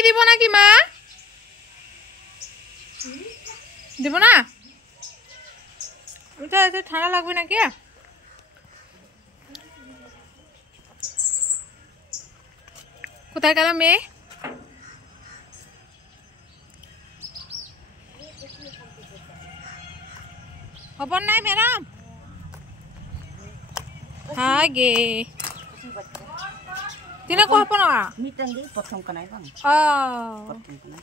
Coffee দিব নাকি মা? দিব না? এটা ঠান্ডা লাগবে নাকি? কোথায় গেল মেয়ে? খবর নাই ম্যাডাম? হাগে তিনে কো হপনা মিটাং দি প্রথম কানাই বাং প্রথম কানাই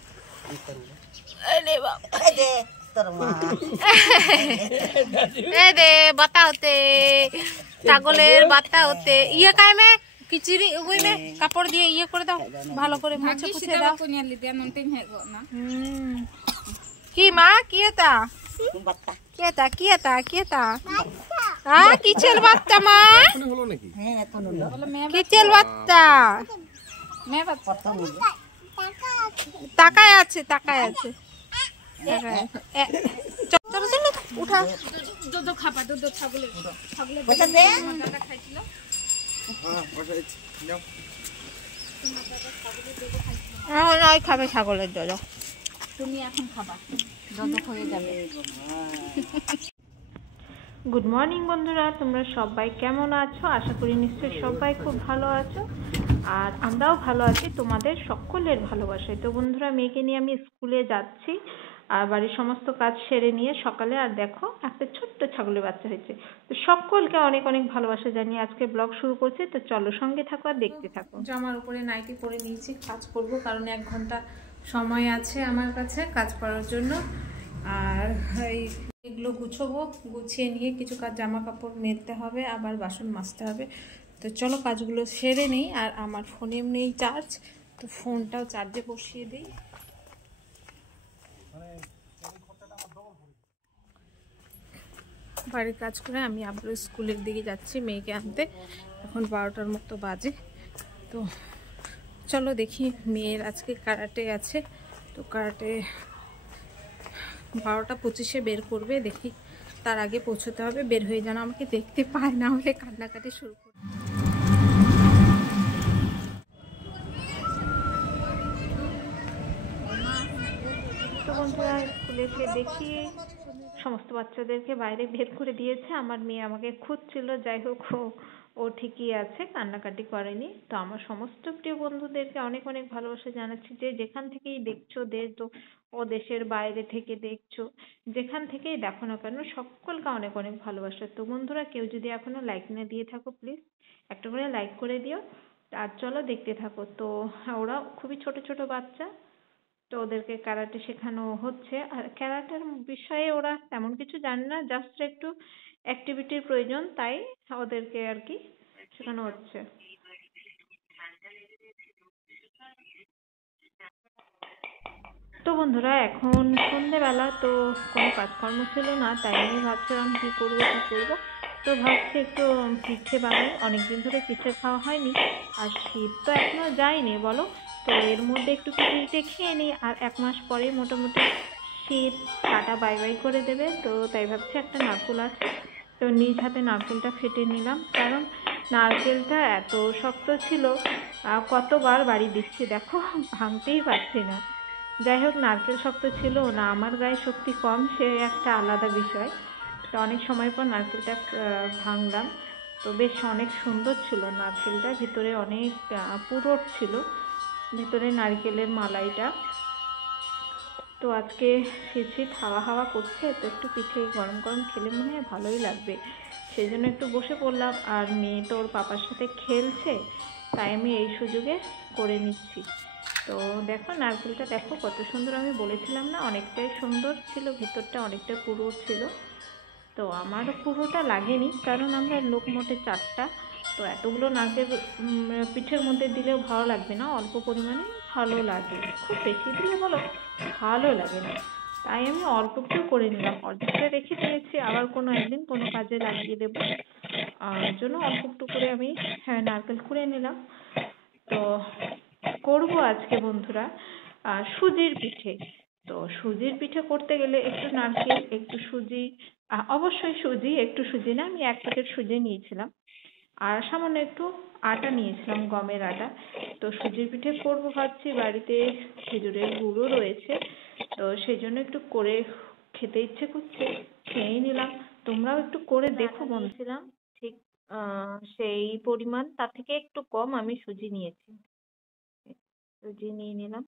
আরে বাবা এই দে তোর মা এই দে বাতা হতে ছাগলের বাতা হতে ইয়ে কাই মে কিচুরি ওই মে কাপড় দিয়ে ইয়ে করে দাও ভালো করে মুছে পুছে দাও কুনিয়ালি দিয়া নন্টিং হেগো না কি মা কি এটা বাত্তা কি এটা কিচের বাচ্চা মা হলো নাকি হ্যাঁ তো হলো কিচের বাচ্চা মে বাত প্রথম হলো তাকায় আছে চলো চলো উঠা দুধ খাবা দুধ ছাগলের বসে দে দাদা খাইছিল হ্যাঁ বসাইছি নাও নয় খাবে ছাগলের দুধ তুমি এখন খাবা দুধ হয়ে যাবে গুড মর্নিং বন্ধুরা, তোমরা সবাই কেমন আছো? আশা করি নিশ্চয়ই সবাই খুব ভালো আছো, আর আমরাও ভালো আছি তোমাদের সকলের ভালোবাসায়। তো বন্ধুরা, মেয়েকে নিয়ে আমি স্কুলে যাচ্ছি আর বাড়ির সমস্ত কাজ সেরে নিয়ে সকালে, আর দেখো একটা ছোট্ট ছাগলের বাচ্চা হয়েছে। তো সকলকে অনেক অনেক ভালোবাসা জানিয়ে আজকে ব্লগ শুরু করছি। তো চলো সঙ্গে থাকো আর দেখতে থাকো। জামার উপরে নাইটি পরে নিয়েছি, কাজ করব কারণ 1 ঘন্টা সময় আছে আমার কাছে কাজ করার জন্য। আর এগুলো গুছবো, গুছিয়ে নিয়ে কিছু কাজ জামা কাপড় মেলতে হবে, আবার বাসন মাজতে হবে। তো চলো কাজগুলো সেরে নেই। আর আমার ফোনে নেই চার্জ, তো ফোনটাও চার্জে বসিয়ে দিই। বাড়ির কাজ করে আমি আবার স্কুলের দিকে যাচ্ছি মেয়েকে আনতে। এখন 12টার মতো বাজে। তো চলো দেখি, মেয়ের আজকে কারাটে আছে, তো কারাটে 12:25 বের করবে। দেখি তার আগে পৌঁছতে হবে, বের হয়ে যেন আমাকে দেখতে পায়, না হলে কান্নাকাটি শুরু করবে। তো বন্ধুরা, স্কুলে এসে দেখি সমস্ত বাচ্চাদেরকে বাইরে বের করে দিয়েছে। আমার মেয়ে আমাকে খুঁজছিল, যাই হোক ও ঠিকই আছে, কান্নাকাটি করেনি। তো আমার সমস্ত প্রিয় বন্ধুদেরকে অনেক অনেক ভালোবাসা জানাচ্ছি, যে যেখান থেকেই দেখছো, ও দেশের বাইরে থেকে দেখছো, যেখান থেকেই দেখো না কেন, সকলকে অনেক অনেক ভালোবাসা। তো বন্ধুরা, কেউ যদি এখনো লাইক না দিয়ে থাকো, প্লিজ একটা করে লাইক করে দিও। আর চলো দেখতে থাকো। তো ওরা খুবই ছোট ছোট বাচ্চা, তো ওদেরকে ক্যারাটে শেখানো হচ্ছে। আর ক্যারাটের বিষয়ে ওরা তেমন কিছু জানে না, জাস্ট একটু অ্যাক্টিভিটির প্রয়োজন, তাই ওদেরকে আর কি শেখানো হচ্ছে। তো বন্ধুরা, এখন সন্ধেবেলা, তো কোনো কাজকর্ম ছিল না, তাই আমি ভাবছিলাম কি করবো। তো ভাবছি একটু পিঠে বানাই, অনেকদিন ধরে পিঠে খাওয়া হয়নি, আর শীত তো এখনো যায়নি বলো। তো এর মধ্যে একটু পিঠে খেয়ে নিই, আর 1 মাস পরে মোটামুটি শীত কাটা বাই বাই করে দেবে। তো তাই ভাবছি, একটা নারকেল আছে, তো নিজ হাতে নারকেলটা ফেটে নিলাম, কারণ নারকেলটা এত শক্ত ছিল, কতবার বাড়ি দিচ্ছি, দেখো ভাঙতেই পারছি না। যাই হোক, নারকেল শক্ত ছিল না, আমার গায়ে শক্তি কম, সে একটা আলাদা বিষয়। তো অনেক সময় পর নারকেলটা ভাঙলাম। তো বেশ অনেক সুন্দর ছিল নারকেলটা, ভিতরে অনেক পুরট ছিল, ভিতরে নারকেলের মালাইটা। তো আজকে শীত শীত হাওয়া হাওয়া করছে, তো একটু পিঠে গরম গরম খেলে মনে হয় ভালোই লাগবে, সেই জন্য একটু বসে পড়লাম। আর মেয়ে তো ওর পাপার সাথে খেলছে, তাই আমি এই সুযোগে করে নিচ্ছি। তো দেখো নারকেলটা, দেখো কত সুন্দর, আমি বলেছিলাম না অনেকটাই সুন্দর ছিল, ভিতরটা অনেকটা পুরো ছিল। তো আমার পুরোটা লাগেনি, কারণ আমরা লোক মোটে 4টা, তো এতগুলো নারকেল পিঠের মধ্যে দিলেও ভালো লাগবে না, অল্প পরিমাণে ভালো লাগে, খুব বেশি দিলে বলো ভালো লাগে না, তাই আমি অল্প একটু করে নিলাম, অর্ধেকটা রেখে দিয়েছি, আবার কোনো একদিন কোনো কাজে লাগিয়ে দেবো, জন্য অল্প একটু করে আমি নারকেল কুড়ে নিলাম। তো করব আজকে বন্ধুরা সুজির পিঠে। তো সুজির পিঠে করতে গেলে একটু নারকেল, একটু সুজি, অবশ্যই সুজি, একটু সুজি না, আমি 1 প্যাকেট সুজি নিয়েছিলাম, আর সামান্য একটু আটা নিয়েছিলাম, গমের আটা। তো সুজির পিঠে করবো ভাবছি, বাড়িতে খেজুরের গুঁড়ো রয়েছে, তো সেই জন্য একটু করে খেতে ইচ্ছে করছে, খেয়েই নিলাম। তোমরাও একটু করে দেখো বলছিলাম। ঠিক সেই পরিমাণ, তার থেকে একটু কম আমি সুজি নিয়েছি। সুজি নিয়ে নিলাম।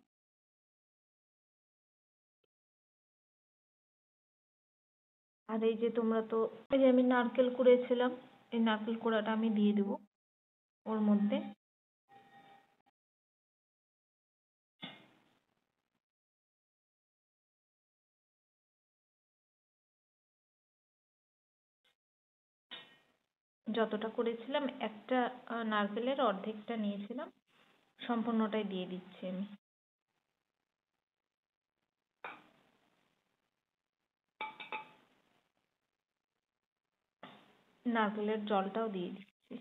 আর এই যে তোমরা তো, এই যে আমি নারকেল কুড়েছিলাম, এই নারকেল কোড়াটা আমি দিয়ে দেবো ওর মধ্যে। যতটা করেছিলাম, একটা নারকেলের অর্ধেকটা নিয়েছিলাম, সম্পূর্ণটাই দিয়ে দিচ্ছি আমি। নারকেলের জলটাও দিয়ে দিচ্ছি।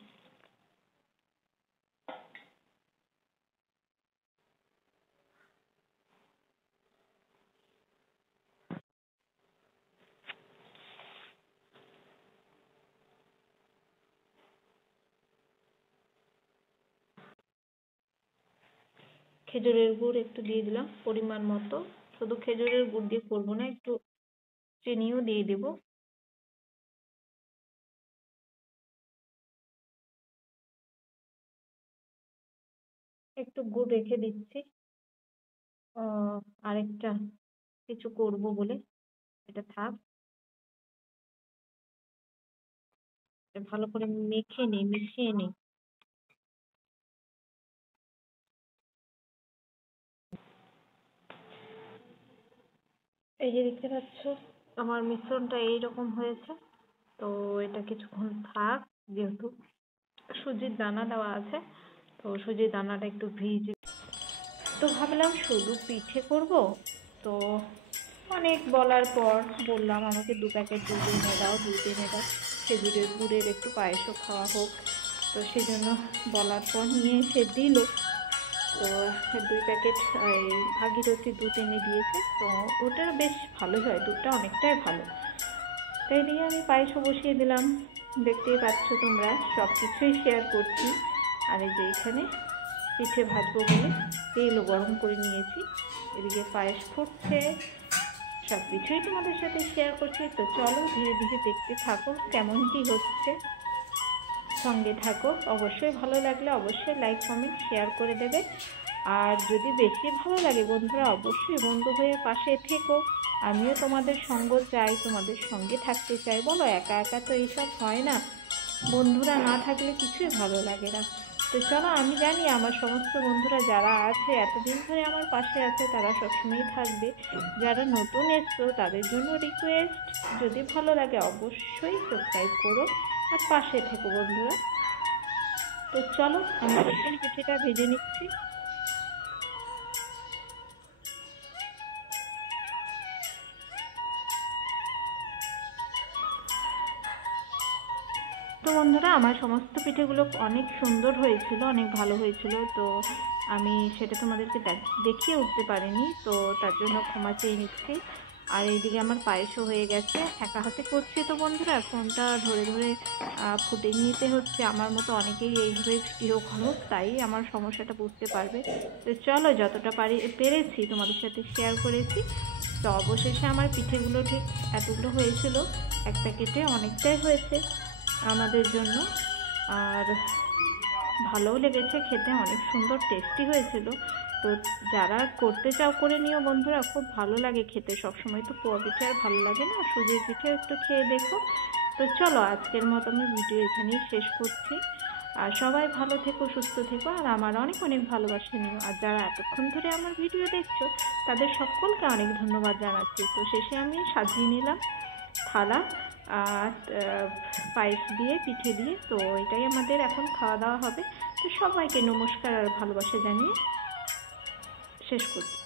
খেজুরের গুড় একটু দিয়ে দিলাম পরিমাণ মতো, শুধু খেজুরের গুড় দিয়ে করবো না, একটু চিনিও দিয়ে দেবো। একটু গুড় রেখে দিচ্ছি, আরেকটা কিছু করব বলে, এটা থাক। এটা ভালো করে মেখে নিই, মিশিয়ে নিই। এই যে দেখতে পাচ্ছ আমার মিশ্রণটা এইরকম হয়েছে। তো এটা কিছুক্ষণ থাক, যেহেতু সুজির দানা দেওয়া আছে, তো সুজির দানাটা একটু ভিজে। তো ভাবলাম শুধু পিঠে করব, তো অনেক বলার পর বললাম আমাকে 2 প্যাকেট দুধ এনে দাও, দুধ এনে দাও, খেজুরের গুড়ের একটু পায়েসও খাওয়া হোক। তো সেই জন্য বলার পর নিয়ে এসে দিল। তো 2 প্যাকেট এই ভাগীরথী দুধ এনে দিয়েছে, তো ওটা বেশ ভালোই হয়, দুধটা অনেকটাই ভালো। তো এদিকে আমি পায়েসও বসিয়ে দিলাম। দেখতেই পাচ্ছ তোমরা, সব কিছুই শেয়ার করছি। আর এই যে এখানে পিঠে ভাজবো বলে তেলও গরম করে নিয়েছি, এদিকে পায়েস ফুটছে, সব কিছুই তোমাদের সাথে শেয়ার করছি। তো চলো ধীরে ধীরে দেখতে থাকো কেমন কি হচ্ছে, সঙ্গে থাকো। অবশ্যই ভালো লাগলে অবশ্যই লাইক কমেন্ট শেয়ার করে দেবে। আর যদি বেশি ভালো লাগে বন্ধুরা, অবশ্যই বন্ধু হয়ে পাশে থেকো। আমিও তোমাদের সঙ্গ চাই, তোমাদের সঙ্গে থাকতে চাই। বলো, একা একা তো এইসব হয় না, বন্ধুরা না থাকলে কিছুই ভালো লাগে না। তো চলো, আমি জানি আমার সমস্ত বন্ধুরা যারা আছে এতদিন ধরে আমার পাশে আছে, তারা সবসময়ই থাকবে। যারা নতুন এসছো তাদের জন্য রিকোয়েস্ট, যদি ভালো লাগে অবশ্যই সাবস্ক্রাইব করো আর পাশে থেকো বন্ধুরা। তো চলো আমি চিকেন পিঠেটা ভেজে নিচ্ছি। তো বন্ধুরা, আমার সমস্ত পিঠেগুলো অনেক সুন্দর হয়েছিল, অনেক ভালো হয়েছিল। তো আমি সেটা তোমাদেরকে দেখিয়ে উঠতে পারিনি, তো তার জন্য ক্ষমা চেয়ে নিচ্ছি। আর এইদিকে আমার পায়েসও হয়ে গেছে, একা হাতে করছি তো বন্ধুরা, ফোনটা ধরে ধরে ফুটে নিতে হচ্ছে। আমার মতো অনেকেই এইভাবে গৃহখরচ, তাই আমার সমস্যাটা বুঝতে পারবে। তো চলো, যতটা পেরেছি তোমাদের সাথে শেয়ার করেছি। তো অবশেষে আমার পিঠেগুলো ঠিক এতগুলো হয়েছিল, এক প্যাকেটে অনেকটাই হয়েছে আমাদের জন্য। আর ভালোও লেগেছে খেতে, অনেক সুন্দর টেস্টি হয়েছিল। তো যারা করতে চাও করে নিও বন্ধুরা, খুব ভালো লাগে খেতে। সবসময় তো পোয়া পিঠে আর ভালো লাগে না, সুজির পিঠে একটু খেয়ে দেখো। তো চলো, আজকের মতো আমি ভিডিও এখানেই শেষ করছি। আর সবাই ভালো থেকো, সুস্থ থেকো, আর আমার অনেক অনেক ভালোবাসা নিও। আর যারা এতক্ষণ ধরে আমার ভিডিও দেখছো তাদের সকলকে অনেক ধন্যবাদ জানাচ্ছি। তো শেষে আমি সাজিয়ে নিলাম থালা আর পায়েস দিয়ে, পিঠে দিয়ে। তো এটাই আমাদের এখন খাওয়া দাওয়া হবে। তো সবাইকে নমস্কার আর ভালোবাসা জানিয়ে শেষ করছি।